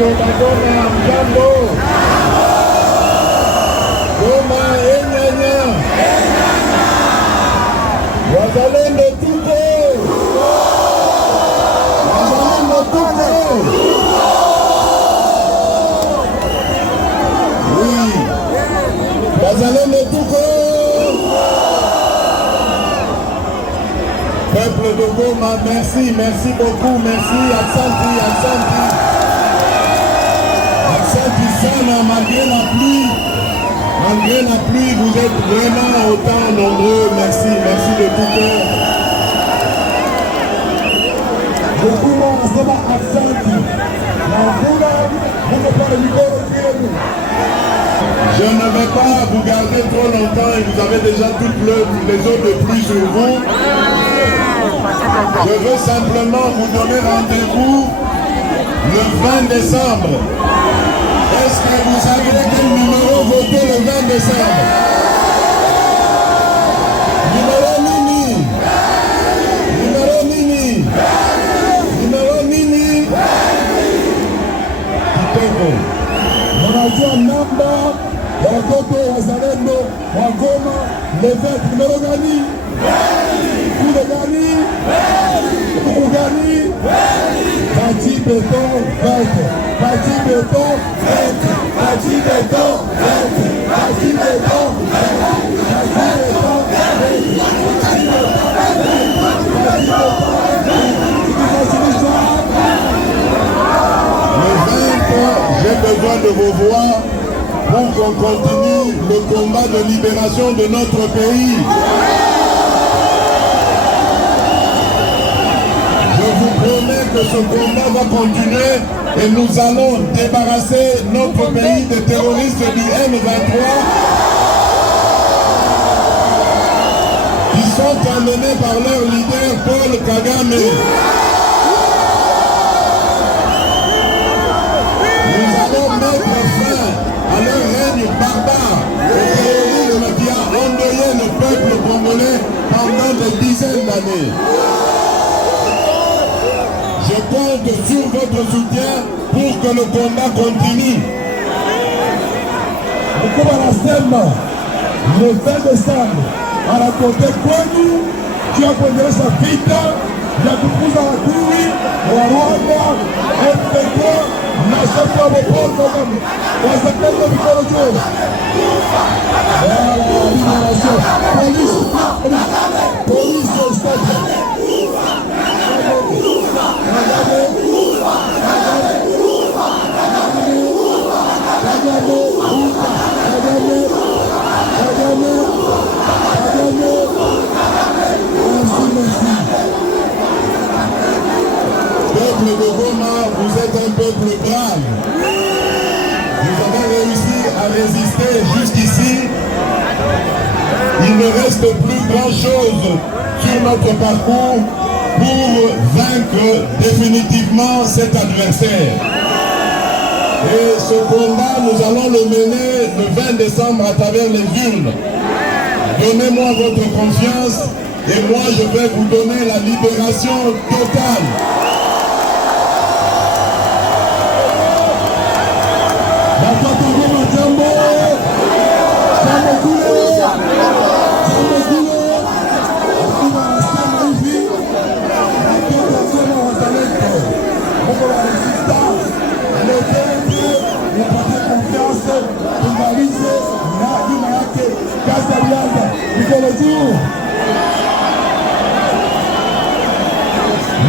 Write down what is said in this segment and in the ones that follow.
Goma, Mjambo. Goma, Enyanya. Wazalendo tuko. Wazalendo tuko. Oui. Wazalendo tuko. Peuple de Goma, merci, merci beaucoup, merci, Aksanti, Aksanti. Aksanti sana, malgré la pluie, vous êtes vraiment autant nombreux, merci, merci de tout cœur. Je ne vais pas vous garder trop longtemps et vous avez déjà toutes les eaux de pluie sur vous. Je veux simplement vous donner rendez-vous le 20 décembre. Est-ce que vous savez quel numéro voter le 20 décembre? Numéro Nini. Numéro Nini. Numéro Nini. Kitoko. Mwanajua namba ya watoto wazalendo wa Goma le 20. Numéro gani? Kule gani? Kule gani? Bati Béton 20. Bati Béton 20. Bati Béton 20. Bati Béton 20. J'ai besoin de vos voix pour qu'on continue le combat de libération de notre pays. Je vous promets que ce combat va continuer et nous allons débarrasser notre pays des terroristes du M23 qui sont emmenés par leur leader Paul Kagame. Nous allons mettre fin à leur règne barbare, le terrorisme qui a endeuillé le peuple congolais pendant des dizaines d'années. Je compte sur votre soutien pour que le combat continue. Le 20 décembre, à la côté kwenu, tu as kuendelesha vita ya kukuza adui wa Rwanda, FPK na shefu wa Paul Kagame. Wazalendo mikono juu. Polisi stade. Peuple de Goma, vous êtes un peuple brave. Vous avez réussi à résister jusqu'ici. Il ne reste plus grand-chose sur notre parcours pour vaincre définitivement cet adversaire. Et ce combat, nous allons le mener le 20 décembre à travers les urnes. Donnez-moi votre confiance et moi je vais vous donner la libération totale.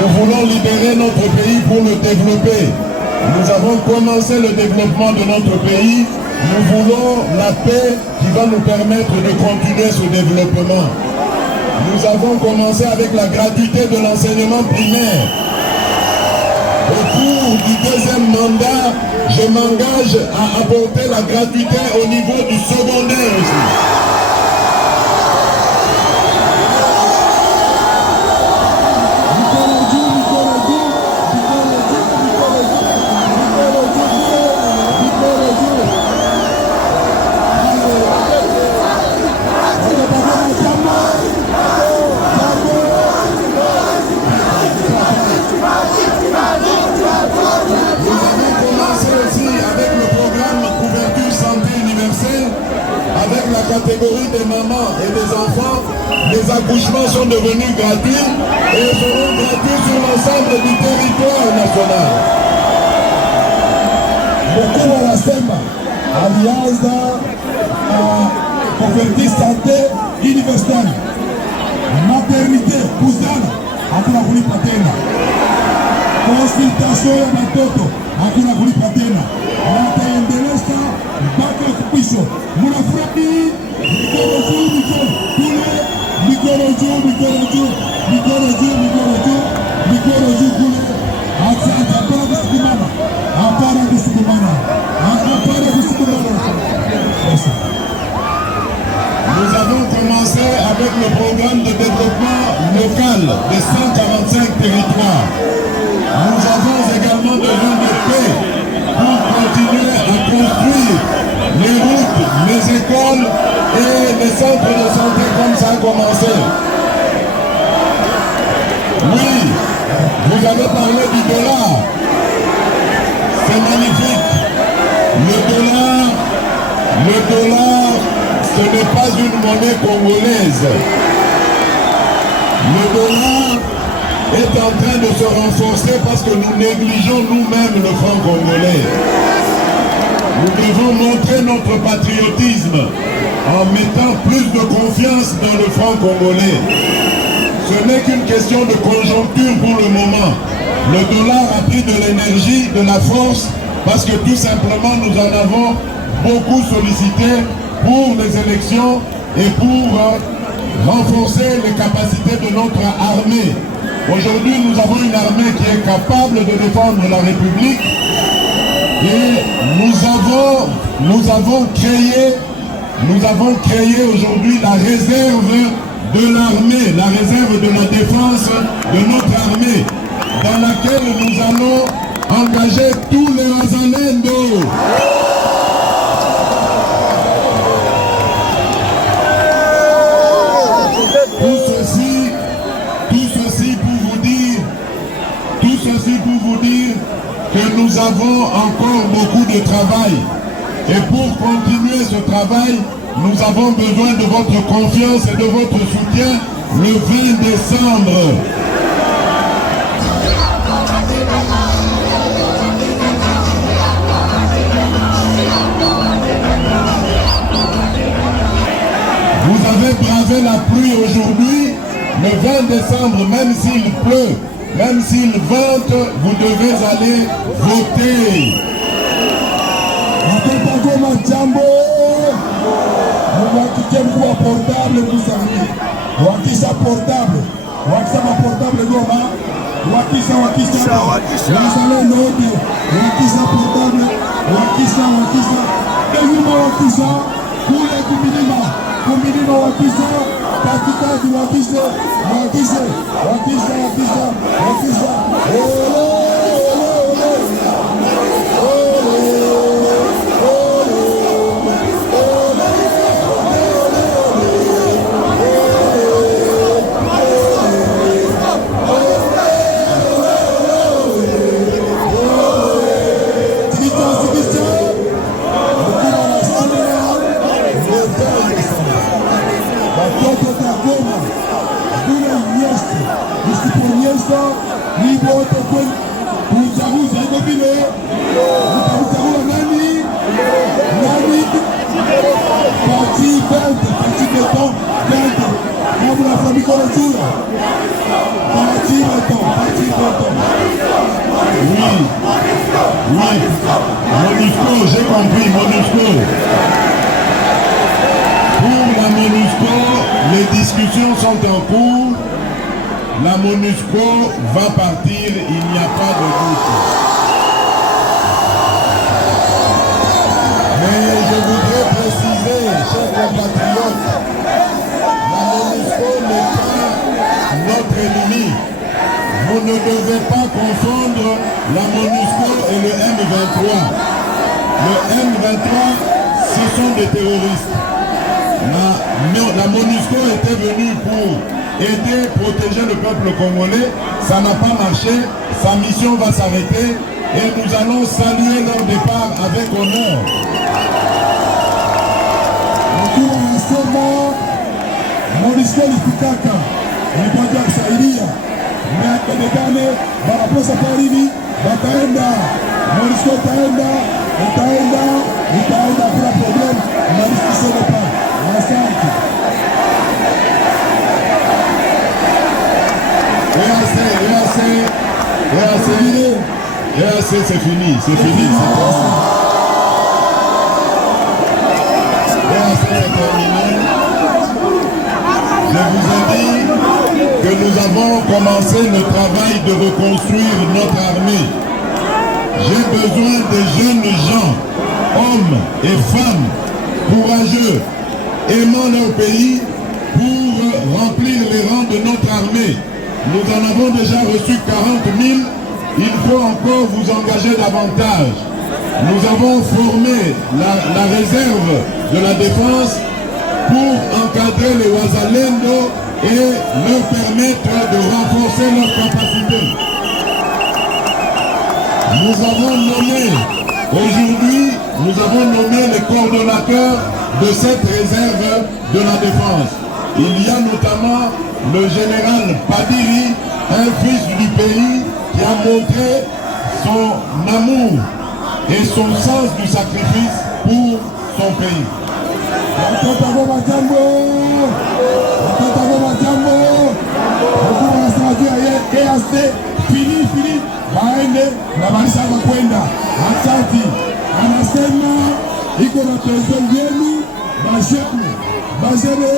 Nous voulons libérer notre pays pour le développer. Nous avons commencé le développement de notre pays. Nous voulons la paix qui va nous permettre de continuer ce développement. Nous avons commencé avec la gratuité de l'enseignement primaire. Au cours du deuxième mandat, je m'engage à apporter la gratuité au niveau du secondaire aussi. Nous avons commencé catégorie des mamans et des enfants, les accouchements sont devenus gratuits et seront gratuits sur l'ensemble du territoire national. Mkuu wanasema alianza kuverti sante universelle, maternité kuzala hakuna kulipa tena, konsultasyon ya watoto hakuna kulipa tena, wataendeleza mpaka kupisho. Munafurahi? Mikono juu, mikono kule, mikono juu, mikono juu, mikono juu, mikono juu, mikono juu kule. Asante, hapana kusikumana, hapana kusikumana, hapana kusikumana. Nous avons commencé avec le programme de développement local de 145 territoires. Nous avons également besoin de paix pour continuer à construire les routes, les écoles et les centres de santé comme ça a commencé. Oui, vous avez parlé du dollar. C'est magnifique. Le dollar, ce n'est pas une monnaie congolaise. Le dollar est en train de se renforcer parce que nous négligeons nous-mêmes le franc congolais. Nous devons montrer notre patriotisme en mettant plus de confiance dans le franc congolais. Ce n'est qu'une question de conjoncture pour le moment. Le dollar a pris de l'énergie, de la force, parce que tout simplement nous en avons beaucoup sollicité pour les élections et pour renforcer les capacités de notre armée. Aujourd'hui, nous avons une armée qui est capable de défendre la République et nous avons créé aujourd'hui la réserve de l'armée, la réserve de la défense de notre armée, dans laquelle nous allons engager tous les Wazalendos. Tout ceci pour vous dire que nous avons encore beaucoup de travail. Et pour continuer ce travail, nous avons besoin de votre confiance et de votre soutien le 20 décembre. Vous avez bravé la pluie aujourd'hui, le 20 décembre, même s'il pleut, même s'il vente, vous devez aller voter. Portable, vous savez. Wakisha portable. Wakisha portable goma. Wakisha. Wakisha lodi. Wakisha portable. Wakisha. Eyuma wakisha. Kule kumilima wakisha. Katikati wakisha. Oui, MONUSCO, j'ai compris, MONUSCO. Pour la MONUSCO, les discussions sont en cours. La MONUSCO va partir, il n'y a pas de doute. Mais je voudrais préciser, chers compatriotes, la MONUSCO n'est pas notre ennemi. Vous ne devez pas confondre la MONUSCO et le M23. Le M23, ce sont des terroristes. La MONUSCO était venue pour aider, protéger le peuple congolais. Ça n'a pas marché. Sa mission va s'arrêter et nous allons saluer leur départ avec honneur. MONUSCO lifikaka ilikuja kusaidia na Kagame baraposa karibi bataenda MONUSCO itaenda bila problem MONUSCO sema pa. Asante. C'est fini, c'est fini. Je vous ai dit que nous avons commencé le travail de reconstruire notre armée. J'ai besoin de jeunes gens, hommes et femmes, courageux, aimant leur pays pour remplir les rangs de notre armée. Nous en avons déjà reçu 40 000. Il faut encore vous engager davantage. Nous avons formé la réserve de la défense pour encadrer les Wazalendo et leur permettre de renforcer leurs capacités. Aujourd'hui, nous avons nommé les coordonnateurs de cette réserve de la défense. Il y a notamment le général Padiri, un fils du pays qui a montré son amour et son sens du sacrifice pour son pays. Fini baende na balisaka kwenda. Asante. Anasema iko na president yenu Bazebe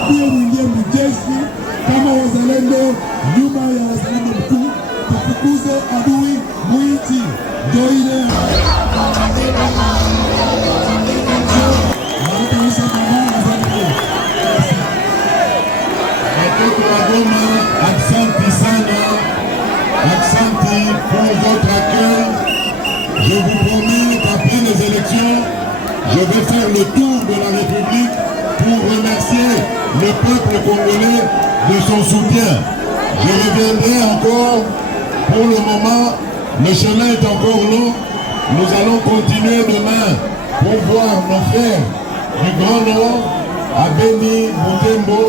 mkuu mwingie mjeshi kama wazalendo, nyuma ya wazalendo mkuu, tufukuze adui mwiti doile. Aksanti pour votre accueil. Je vous promets qu'après les élections, je vais faire le tour de la République pour remercier le peuple congolais de son soutien. Je reviendrai encore. Pour le moment, le chemin est encore long. Nous allons continuer demain pour voir nos frères du Grand Nord à Beni, Butembo,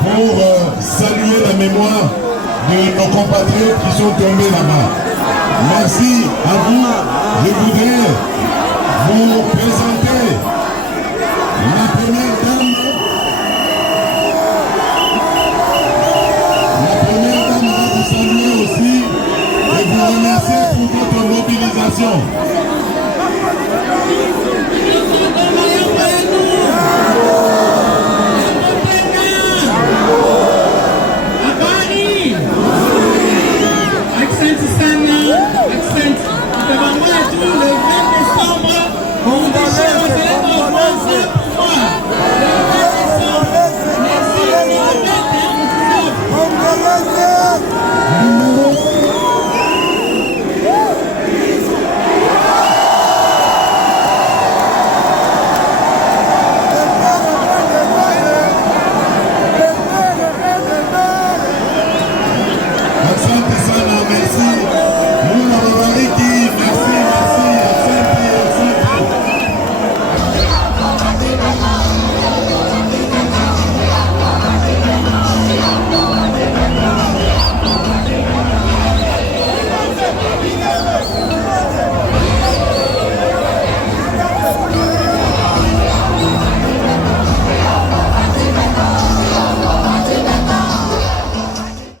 pour saluer la mémoire de nos compatriotes qui sont tombés là-bas. Merci à vous. Je voudrais vous présenter la première dame. La première dame va vous saluer aussi et vous remercier pour votre mobilisation.